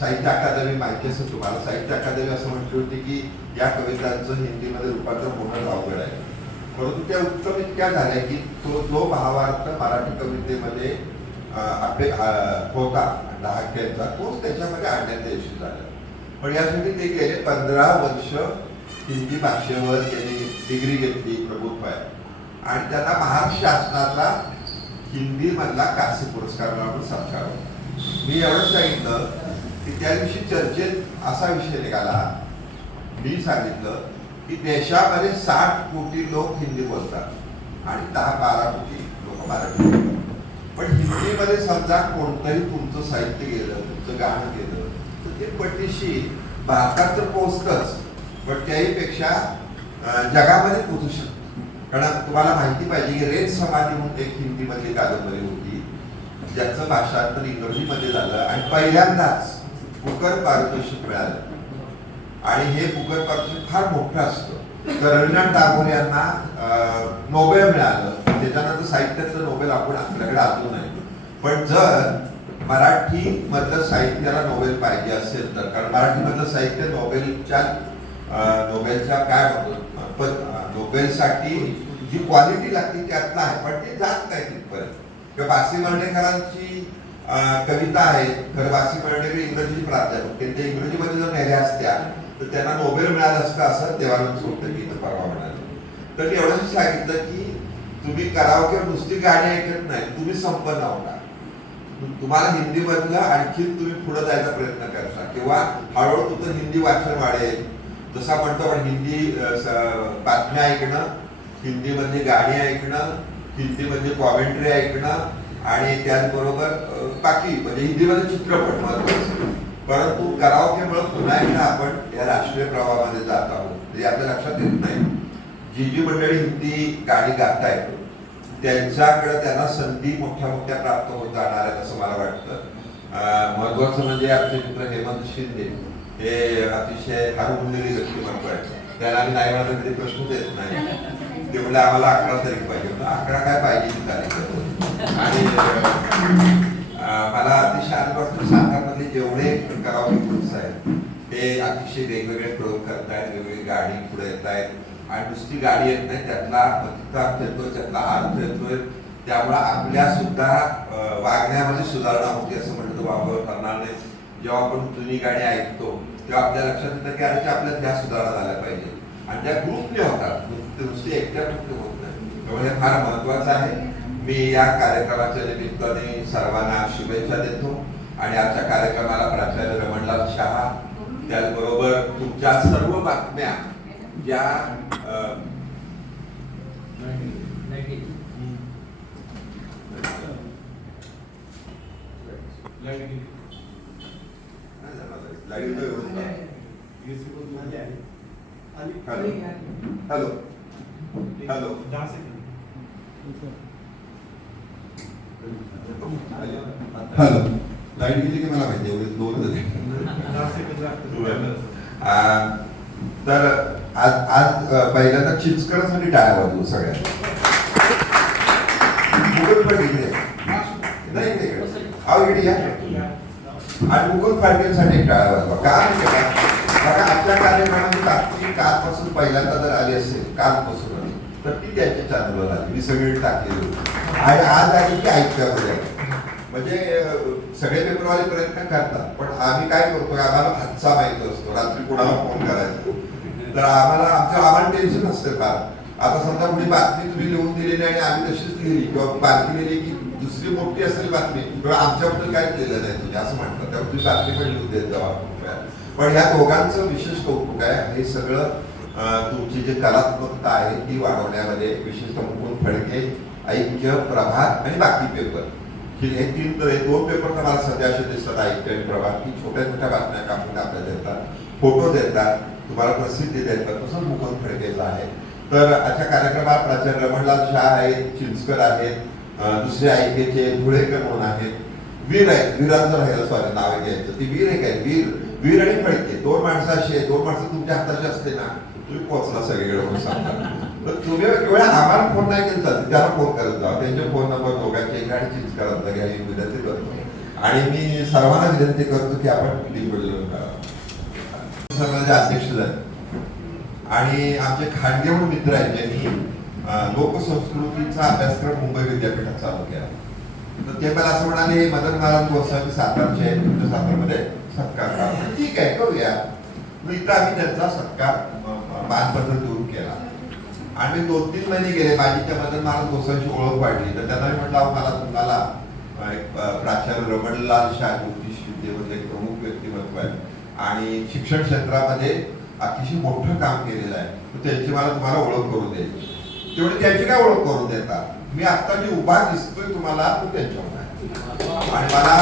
साहित्य अकादमी माहिती असेल तुम्हाला, साहित्य अकादमी असं म्हटली होती की या कवितांचं हिंदीमध्ये रूपांतर होणं अवघड आहे, परंतु त्या उत्तम इतक्या झाल्या की जो भावार्थ मराठी कवितेमध्ये होता डहाक्यांचा, तोच त्याच्यामध्ये आणण्यात यशस्वी झाला. पण यासाठी ते गेले 15 वर्ष हिंदी भाषेवर त्यांनी डिग्री घेतली, प्रभुत्व आहे, आणि त्यांना महाराष्ट्र शासनाचा हिंदी मधला काशी पुरस्कार मिळाला, सत्कार. मी एवढंच सांगितलं की त्या दिवशी चर्चेत असा विषय निघाला, मी सांगितलं की देशामध्ये 60 कोटी लोक हिंदी बोलतात आणि 10-12 कोटी लोक मराठी बोलतात. पण हिंदीमध्ये समजा कोणतंही तुमचं साहित्य गेलं, तुमचं गाणं गेलं, तर ते पटीशी भारतात तर पोहोचतच, पण त्याहीपेक्षा जगामध्ये पोहोचू शकतं. कारण तुम्हाला माहिती पाहिजे की रेत समाधी म्हणून एक हिंदीमधली कादंबरी होती, ज्याचं भाषांतर इंग्रजीमध्ये झालं आणि पहिल्यांदाच बुकर पारितोषिक मिळालं. आणि हे बुकर पारितोषिक फार मोठं असतं. तर रवींद्रनाथ टागोर यांना नोबेल मिळालं, त्याच्यानंतर साहित्याचं नोबेल आपण आपल्याकडे अजून नाही. पण जर मराठी मधलं साहित्याला नोबेल पाहिजे असेल तर, कारण मराठी मधलं साहित्य नोबेलच्या काय म्हणतो, नोबेलसाठी जी क्वालिटी लागते त्यातलं आहे, पण ते जात नाही तिथपर्यंत. किंवा बासी मर्ढेकरांची कविता आहे, खरं बासी मर्ढेकर इंग्रजी प्राध्यापक, त्यांच्या इंग्रजीमध्ये जर नेल्या असत्या तर त्यांना नोबेल मिळालं असतं, असं देवानंद सोडतं की परवा म्हणाले. तर मी एवढंच सांगितलं की तुम्ही करावं किंवा नुसती गाणी ऐकत नाही, तुम्ही संपन्न होता. तुम्हाला हिंदी मधलं आणखी तुम्ही पुढे जायचा प्रयत्न करता, किंवा हळूहळू तुमचं हिंदी वाचन वाढेल. जसं म्हणतो आपण हिंदी बातम्या ऐकणं, हिंदी मधली गाणी ऐकणं, हिंदी मधली कॉमेंट्री ऐकणं, आणि त्याचबरोबर बाकी म्हणजे हिंदीमध्ये चित्रपट महत्वाचे. परंतु कराओकेमुळे पुन्हा एकदा आपण या राष्ट्रीय प्रवाहामध्ये जात आहोत, हे आपल्या लक्षात येत नाही. जी मंडळी हिंदी गाणी गातायत त्यांच्याकडे त्यांना संधी मोठ्या मोठ्या प्राप्त होत जाणार आहेत असं मला वाटतं. महत्वाचं म्हणजे आमचे मित्र हेमंत शिंदे हे अतिशय हरहुन्नरी व्यक्तिमत्व आहे. त्याला आम्ही नाही म्हणून कधी प्रश्न देत नाही. ते म्हणजे आम्हाला 11 तारीख पाहिजे, 11 काय पाहिजे तारीख. आणि मला अतिशय आनंद वाटतो सातारमधले जेवढे कराओके ग्रुप्स आहेत ते अतिशय वेगवेगळे प्रयोग करतायत, वेगवेगळी गाणी पुढे येत आहेत, आणि नुसती गाडी येत नाही, त्यातला अर्थ येतोय, त्यातला अर्थ येतोय. त्यामुळे आपल्या सुद्धा वागण्यामध्ये सुधारणा होती असं म्हणतो बाबा करणारे. जेव्हा आपण जुनी गाणी ऐकतो तेव्हा आपल्या लक्षात येतं की अरे आपल्यात ह्या सुधारणा झाल्या पाहिजे, आणि त्या ग्रुपने होतात, नुसती एकट्या ग्रुपने होत नाही. त्यामुळे हे फार महत्वाचं आहे. मी या कार्यक्रमाच्या निमित्ताने सर्वांना शुभेच्छा देतो, आणि आजच्या कार्यक्रमाला प्राचार्य रमणलाल शहा, त्याचबरोबर तुमच्या सर्व बातम्या ज्या हॅलो हॅलो हॅलो लाईट गेली की मला माहिती, एवढे 2 झाले. तर आज पहिल्यांदा चिंचकरांसाठी टाळ्या वाजवू सगळ्या. मुकुंद पाटील नाही अहो इकडे या, आणि मुकुंद पाटीलसाठी टाळ्या वाजवा. का बघा आजच्या कार्यक्रमाची बातमी कालपासून पहिल्यांदा जर आली असेल, कालपासून तर ती त्यांच्या चॅनलवर आली, मी सगळी टाकलेली होती, आणि आज आली की ऐकण्यामध्ये. म्हणजे सगळे पेपरवाले प्रयत्न करतात, पण आम्ही काय करतो, आम्हाला हातचा माहिती असतो, रात्री कोणाला फोन करायचा, तर आम्हाला टेन्शन असतं फार. आता समजा कुठली बातमी तुम्ही लिहून दिलेली आणि आम्ही तशीच लिहिली, किंवा बातमी लिहिली की दुसरी मोठी असेल बातमी, किंवा आमच्याबद्दल काय केलं नाही तुम्ही असं म्हणतात, त्यामुळे तुम्ही बातमी पण लिहून देत जावा. पण ह्या दोघांचं विशेष कौतुक आहे. हे सगळं तुमची जी कलात्मकता आहे ती वाढवण्यामध्ये, विशेषतः मुकुंद फडके, ऐक्य, प्रभात आणि बाकी पेपर, हे 2 पेपर तर मला सध्या असे दिसतात, ऐक्य आणि प्रभात, की छोट्या छोट्या बातम्या कापून आपल्याला देतात, फोटो देतात, तुम्हाला प्रसिद्धी देतात. तसंच मुकुंद फडकेचं आहे. तर आजच्या कार्यक्रमात प्राचार्य रमणलाल शाह आहेत, चिंचकर आहेत, दुसरे ऐक्यचे धुळेकर म्हणून आहेत, वीर आहेत, वीरांचं राहिलं सॉरी नाव घ्यायचं, ती वीर आहे काय, वीर आणि फडके 2 माणसं अशी आहे, 2 माणसं तुमच्या हाताची असते ना, तुम्ही पोहोचला सगळीकडे म्हणून सांगता. तर तुम्ही वेळा आम्हाला फोन नाही केला, त्याला फोन करत जा, त्यांचे फोन नंबर दोघांचे आणि चिंचकरांचा घ्या, विनंती करतो. आणि मी सर्वांना विनंती करतो की आपण दिग्बोधन करावं. सर्वांचे अध्यक्ष झाले आणि आमचे खांडगे म्हणून मित्र आहेत ज्यांनी लोकसंस्कृतीचा अभ्यासक्रम मुंबई विद्यापीठात चालू केला. तर ते मला असं म्हणाले, मदन महाराज गोसावी सातारचे आहेत, तुमच्या सातारमध्ये सत्कार करा. ठीक आहे, करूया. मग इथं आम्ही त्यांचा सत्कार मानपत्र देऊन केला. आणि 2-3 महिने गेले, माझी त्या मदन महाराज गोसावीची ओळख वाढली. तर त्यांना मी म्हटलं, मला तुम्हाला एक प्राचार्य रमणलाल शाह ज्योतिष विद्येमध्ये एक प्रमुख व्यक्तिमत्व आहे आणि शिक्षण क्षेत्रामध्ये अतिशय मोठं काम केलेलं आहे, तर त्यांची मला तुम्हाला ओळख करून द्यायची. तेवढी त्यांची काय ओळख करून देतात? मी आता जी उभा दिसतोय तुम्हाला तो त्यांच्यावर आहे. आणि मला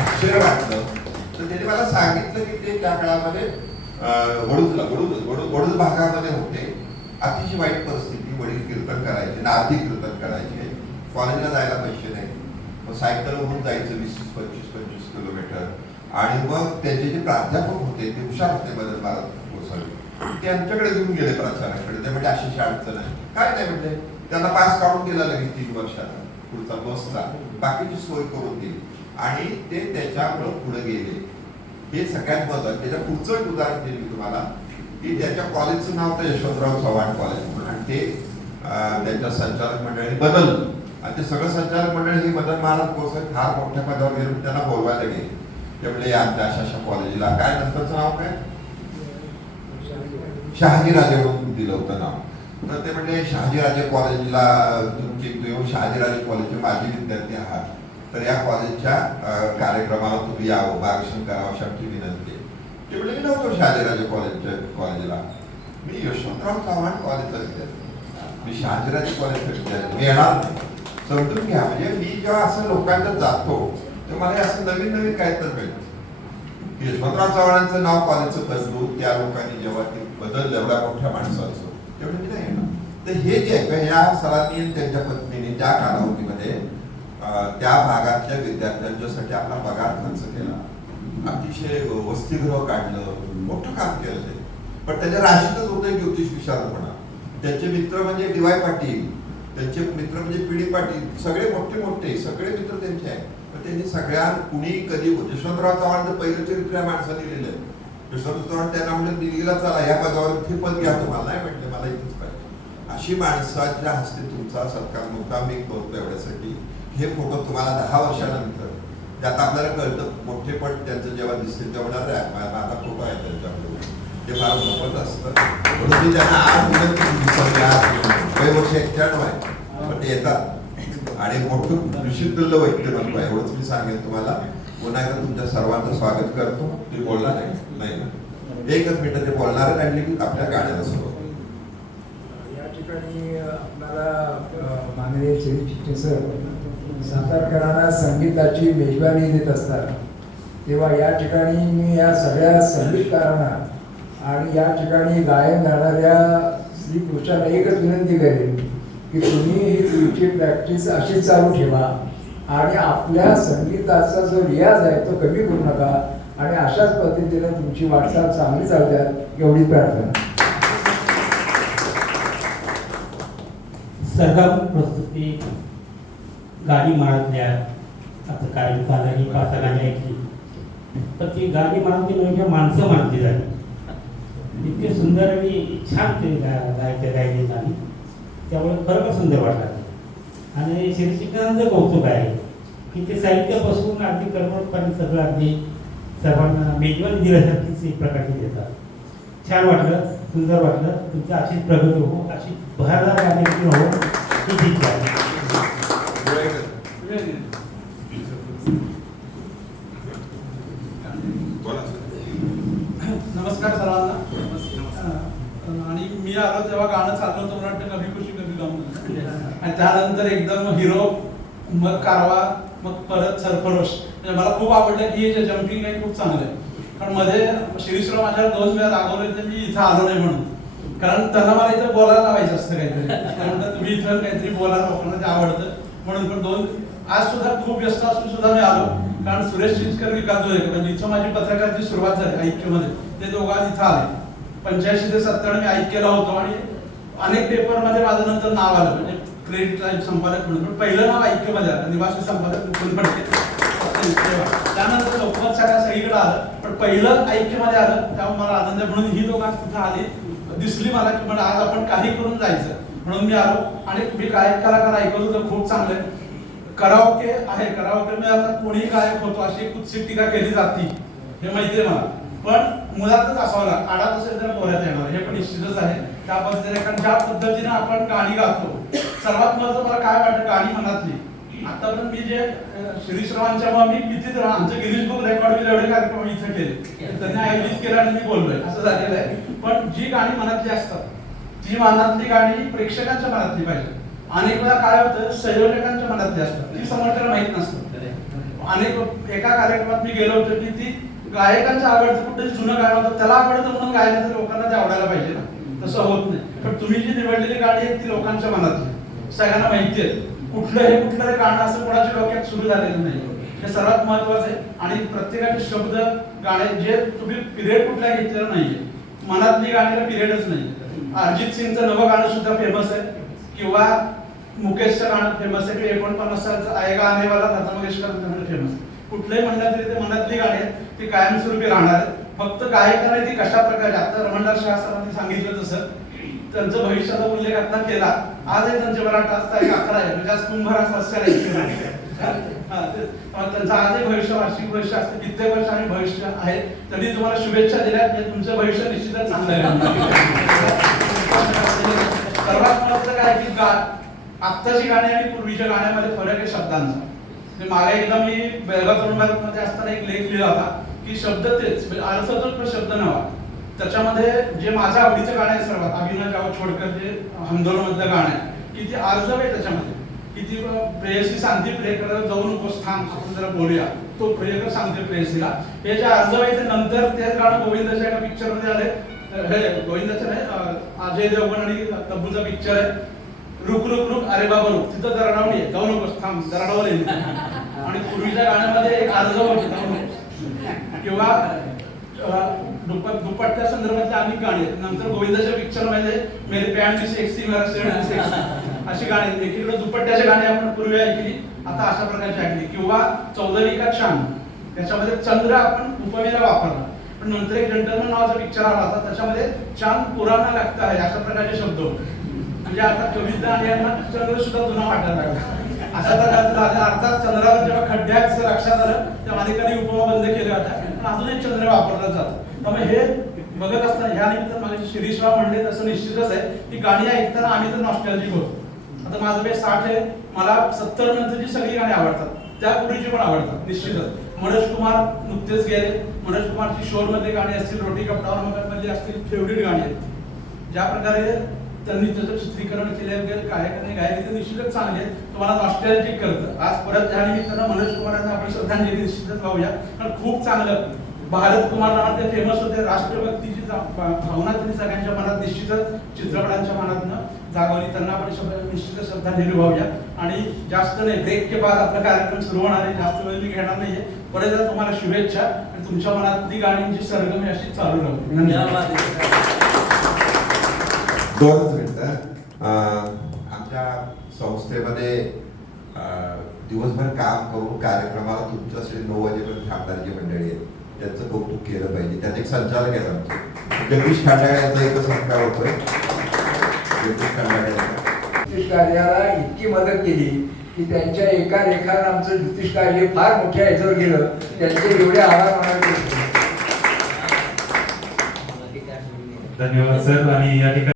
आश्चर्य वाटलं. तर त्यांनी मला सांगितलं की ते त्या काळामध्ये वडूज भागामध्ये होते. अतिशय वाईट परिस्थिती. वडील कीर्तन करायचे, नारदी कीर्तन करायचे, कॉलेजला जायला पैसे नाही, मग सायकलवरून जायचं 20-25 किलोमीटर. आणि मग त्यांचे जे प्राध्यापक होते ते हुशार होते, मदन महाराज गोसावी, त्यांच्याकडे घेऊन गेले प्राचार्याकडे. ते म्हणजे अशी अडचण आहे, काय नाही म्हणजे त्यांना पास काढून दिला लगेच 3 वर्षाचा पुढचा बसचा, बाकीची सोय करून दिली आणि ते त्याच्यामुळे पुढे गेले. हे सगळ्यात महत्त्वाचं. त्याच्या पुढचं एक उदाहरण दिलं तुम्हाला की त्याच्या कॉलेजचं नाव तर यशवंतराव चव्हाण कॉलेज म्हणून, आणि ते त्यांच्या संचालक मंडळाने बदललं. आणि ते सगळं संचालक मंडळ हे मदन महाराज गोसावी फार मोठ्या पदावर गेले, त्यांना बोलवायला गेले. ते म्हणजे आमच्या अशा कॉलेजला काय, नंतरचं नाव काय, शहाजीराजे म्हणून दिलं होतं नाव. तर ते म्हणजे शहाजीराजे कॉलेजला तुमची शहाजीराजे कॉलेजचे माजी विद्यार्थी आहात, तर या कॉलेजच्या कार्यक्रमाला तुम्ही यावं, मार्गदर्शन करावं अशी आमची विनंती आहे. ते म्हणजे मी नव्हतो शहाजीराजे कॉलेजला, मी यशवंतराव चव्हाण कॉलेजचा विद्यार्थी, मी शहाजीराजे कॉलेजचा विद्यार्थी, मी येणार नाही. समजून घ्या. म्हणजे मी जेव्हा असं लोकांना जातो तेव्हा मला असं नवीन नवीन काय तर मिळतं. यशवंतराव चव्हाणांचं नाव कॉलेजचं बदलू, त्या लोकांनी जेव्हा ते बदल एवढ्या मोठ्या माणसाचं, तेवढं मी नाही येणार. तर हे जे आहे, ह्या सरांनी त्यांच्या पत्नीने त्या कालावधीमध्ये त्या भागातल्या विद्यार्थ्यांच्यासाठी आपला पगार खर्च केला, अतिशय वसतिगृह काढलं, मोठं काम केलं ते. पण त्याच्या राशीतच होतं ज्योतिष विशारदपणा. त्यांचे मित्र म्हणजे डी.वाय. पाटील, त्यांचे मित्र म्हणजे पी.डी. पाटील, सगळे मोठे मोठे सगळे मित्र त्यांचे आहेत. पण त्यांनी सगळ्या कुणी कधी यशवंतराव चव्हाणचं पहिलं चरित्र या माणसाने लिहिलं. यशवंतराव चव्हाण त्यांना म्हणजे दिल्लीला चला, या पदावर ते पद घ्या, तुम्हाला नाही म्हटलं, मला इथंच पाहिजे. अशी माणसाच्या हस्ते तुमचा सत्कार मुद्दाम मी करतो एवढ्यासाठी. हे फोटो तुम्हाला 10 वर्षानंतर त्यात आपल्याला कळतं मोठे पण त्यांचं जेव्हा दिसतील तेवढा माझा फोटो आहे त्यांच्याकडे, ते फार मोफत असतं. म्हणून मी त्यांना आज विनंती काही वर्ष 91 आहे, पण ते येतात आणि मोठं प्रसिद्ध व्यक्तिमत्व आहे. एवढंच मी सांगेन तुम्हाला. पुन्हा एकदा तुमच्या सर्वांचं स्वागत करतो. ते बोलणार नाही, एकच मिनिट ते बोलणार काढले की आपल्या गाण्याला सुरू. या ठिकाणी आपल्याला माननीय श्री चिट्टे सर सातारकरांना संगीताची मेजवानी देत असतात, तेव्हा या ठिकाणी मी या सगळ्या संगीतकारांना आणि या ठिकाणी गायन गाणाऱ्या श्री पुरुषांना एकच विनंती करेन की तुम्ही ही तुमची प्रॅक्टिस अशीच चालू ठेवा आणि आपल्या संगीताचा जो रियाज आहे तो कमी करू नका आणि अशाच पद्धतीने तुमची वाटचाल चांगली चालू द्या, एवढी प्रार्थना. सरगम प्रस्तुती गाणी म्हणतल्या, आता काही चालणी 5 गाणी ऐकली, पण ती गाणी म्हणतली म्हणजे माणसं म्हणती झाली. इतके सुंदर आणि छान ते गायले गाणी, त्यामुळे खरोखर सुंदर वाटलं. आणि शिरशिकांचं कौतुक आहे की ते साहित्यापासून अगदी कर्मठपर्यंत सगळं अगदी सर्वांना मेजवानी दिल्यासारखीच एक प्रकारची देतात. छान वाटलं, सुंदर वाटलं. तुमची अशीच प्रगती हो, अशी बहारदार गाणी हो, ही इच्छा आहे. नमस्कार सर्वांना. आणि मी आलो तेव्हा गाणं चाललं होतं, मला वाटतं कभी खुशी कभी गम, आणि त्यानंतर एकदम हिरो, मग कारवा, मग परत सरफरोश. म्हणजे मला खूप आवडलं की हे जे जम्पिंग आहे खूप चांगलं आहे. कारण मध्ये शिरीषराव माझ्यावर 2 वेळा रागवले तर मी इथं आलो नाही म्हणून, कारण त्यांना मला इथं बोलायला लावायचं असतं काहीतरी. त्यानंतर तुम्ही इथं काहीतरी बोला, लोकांना ते आवडतं म्हणून. पण आज सुद्धा खूप व्यस्त असून सुद्धा मी आलो, कारण सुरेश चिंचकर विकास जोळे म्हणजे इथं माझी पत्रकाराची सुरुवात झाली ऐक्यमध्ये, ते दोघं इथं आले. 85 ते 97 मी ऐक्यला होतो आणि अनेक पेपरमध्ये माझं नंतर नाव आलं, म्हणजे क्रेडिट संपादक म्हणून. पण पहिलं नाव ऐक्यमध्ये आलं, निवासी संपादक मुकुंद फडके. त्यानंतर लोकमत सगळीकडे आलं, पण पहिलं ऐक्यमध्ये आलं तेव्हा मला आनंद आहे. म्हणून ही दोघांना तिथं आली, दिसली मला की मला आज आपण काही करून जायचं, म्हणून मी आलो. आणि मी गायक कलाकार ऐकत होतो, खूप चांगलं आहे. कराओके आहे, कराओके मध्ये आता कोणी गायक होतो अशी कुत्सित टीका केली जाती, हे माहिती आहे मला. पण मुलातच असावं लागतं, आडात असेल तर पोऱ्यात येणार, हे पण निश्चितच आहे. त्या पद्धतीने, कारण ज्या पद्धतीने आपण गाणी गातो, सर्वात महत्त्वाचं मला काय वाटतं, गाणी मनातली. आतापर्यंत मी जे श्रीश्रवांच्या मी किती आमचं गिनीज बुक रेकॉर्ड एवढे कार्यक्रम इथे केले, त्यांनी आयोजित केला आणि मी बोललोय, असं झालेलं आहे. पण जी गाणी मनातली असतात, ती मनातली गाणी प्रेक्षकांच्या मनातली पाहिजे. अनेक वेळा काय होतं, संयोजकांच्या मनातली असतात, ती समोरच्याला माहित नसतं. अनेक एका कार्यक्रमात मी गेलो होतो की ती गायकांच्या आवडतं, कुठे जुनं गाणं होतं त्याला आवडतं म्हणून गायला तर लोकांना ते आवडायला पाहिजे ना, तसं होत नाही. पण तुम्ही जी निवडलेली गाणी आहेत ती लोकांच्या मनातली, सगळ्यांना माहिती आहे. कुठलं हे गाणं असं कोणाच्या डोक्यात सुरू झालेलं नाही, हे सर्वात महत्वाचं आहे. आणि प्रत्येकाचे शब्द गाणे जे तुम्ही पिरियड कुठला घेतलेला नाहीये, मनातली गाण्याला पिरियडच नाही. अरिजित सिंगचं नवं गाणं सुद्धा फेमस आहे, किंवा मुकेशचं गाणं फेमस आहे, की 49 सालचं आएगा आने वाला लता मंगेशकरचं गाणं फेमस आहे. कुठलंही म्हणलं तरी ते मनातली गाणी आहेत, ती कायमस्वरूपी राहणार आहेत. फक्त गायकाने ती कशा प्रकारे, आता रमणदास शाह सरांनी सांगितलं तसं त्यांचं भविष्याचा उल्लेख आता केला. आजही त्यांचे मराठा तारीख 11 आहे, म्हणजे आज कुंभरास त्यांचं आजही भविष्य, वार्षिक भविष्य असतं, कित्येक वर्ष आणि भविष्य आहे. त्यांनी तुम्हाला शुभेच्छा दिल्या, तुमचं भविष्य निश्चितच चांगलं आहे. सर्वात महत्त्वाचं काय की आत्ताची गाणी आणि पूर्वीच्या गाण्यामध्ये फरक आहे शब्दांचा. मागे एकदा मी बेळगाव तरुण भारतमध्ये असताना एक लेख लिहिला होता की शब्द तेच, म्हणजे अर्थातच पण शब्द नवा. त्याच्यामध्ये जे माझ्या आवडीचं गाणं आहे सर्वात, अभिनव जावं छोडकर जे हमदोल मधलं गाणं आहे, किती अर्जव आहे त्याच्यामध्ये, किती प्रेयसी सांगते प्रियकर जाऊ नकोस थांब, आपण जरा बोलूया, तो प्रियकर सांगते प्रेयसीला, हे जे अर्जव आहे ते नंतर तेच गाणं गोविंदाच्या एका पिक्चर मध्ये आले. हे गोविंदाचं नाही, अजय देवगण आणि तब्बूचा पिक्चर आहे, रुक रुक रुक अरे बाबा रुक, तिथं दरडावणी आहे, जाऊ नकोस थांब, दरडावर येईल. आणि पूर्वीच्या गाण्यामध्ये एक अर्जव होते, जाऊ नकोस, किंवा दुपट्ट्या संदर्भातले अनेक गाणी आहेत. नंतर गोविंदाच्या पिक्चर मध्ये मेरे पॅन्ट की सेक्सी मेरा शर्ट सेक्सी अशी गाणी आहेत. एकीकडे दुपट्ट्याची गाणी आपण पूर्वी ऐकली, आता अशा प्रकारची ऐकली. किंवा चौधरी का चांद, त्याच्यामध्ये चंद्र आपण उपमेला वापरला. पण नंतर एक जंटलमन नावाचा पिक्चर आला होता, त्याच्यामध्ये चांद पुराणा लागता आहे अशा प्रकारचे शब्द होते. म्हणजे आता कविता आणि यांना चंद्र सुद्धा जुना वाटायला लागला. अशा प्रकारचं अर्थात चंद्रावर जेव्हा खड्ड्याच लक्षात आलं तेव्हा अनेकांनी उपमा बंद केल्या होत्या, पण अजूनही चंद्र वापरला जातो. त्यामुळे हे बघत असताना ह्या निमित्तानं माझे शिरीषराव म्हणले तसं निश्चितच आहे की गाणी ऐकताना आम्ही तर नॉस्टॅल्जिक होतो. आता माझं वय 60 आहे, मला 70 नंतरची सगळी गाणी आवडतात, त्यापूर्वीची पण आवडतात निश्चितच. मनोज कुमार नुकतेच गेले, मनोज कुमारची शोर मध्ये गाणी असतील, रोटी कपडावर मधली असतील, फेवरेट गाणी आहेत. ज्या प्रकारे त्यांनी त्याचं चित्रीकरण केले गायकांनी गायले ते निश्चितच चांगले आहेत, तुम्हाला नॉस्टॅल्जिक करतं. आज परत त्या निमित्तानं मनोज कुमारांना आपण श्रद्धांजली निश्चितच लावूया, कारण खूप चांगलं. भारत कुमार नावात ते फेमस होते, राष्ट्रभक्तीची भावना त्यांनी सगळ्यांच्या मनात निश्चितच चित्रपटांच्या मनातनं जागवली, त्यांना आपण निश्चितच श्रद्धांजली वाहूया. आणि जास्त नाही, ब्रेक के बाद आपला कार्यक्रम सुरू होणार आहे, जास्त वेळ मी घेणार नाहीये. परत एकदा तुम्हाला शुभेच्छा, आणि तुमच्या मनातली गाणींची सरगम अशी चालू राहू. धन्यवाद. दोनच मिनिटं. आमच्या संस्थेमध्ये दिवसभर काम करून कार्यक्रमाला तुमच्यासाठी 9 वाजेपर्यंत थांबणारी जी मंडळी आहेत त्यांचं कौतुक केलं पाहिजे. त्यात एक संचालक आहेत आमचे, जगदीश खांडाळे यांचा एकच सत्कार होतोय. जगदीश खांडाळे कार्याला इतकी मदत केली की त्यांच्या एका लेखानं आमचं ज्योतिष कार्य फार मोठ्या ह्याच्यावर गेलं, त्यांचे एवढे आभार मानायचे. धन्यवाद सर. आणि या ठिकाणी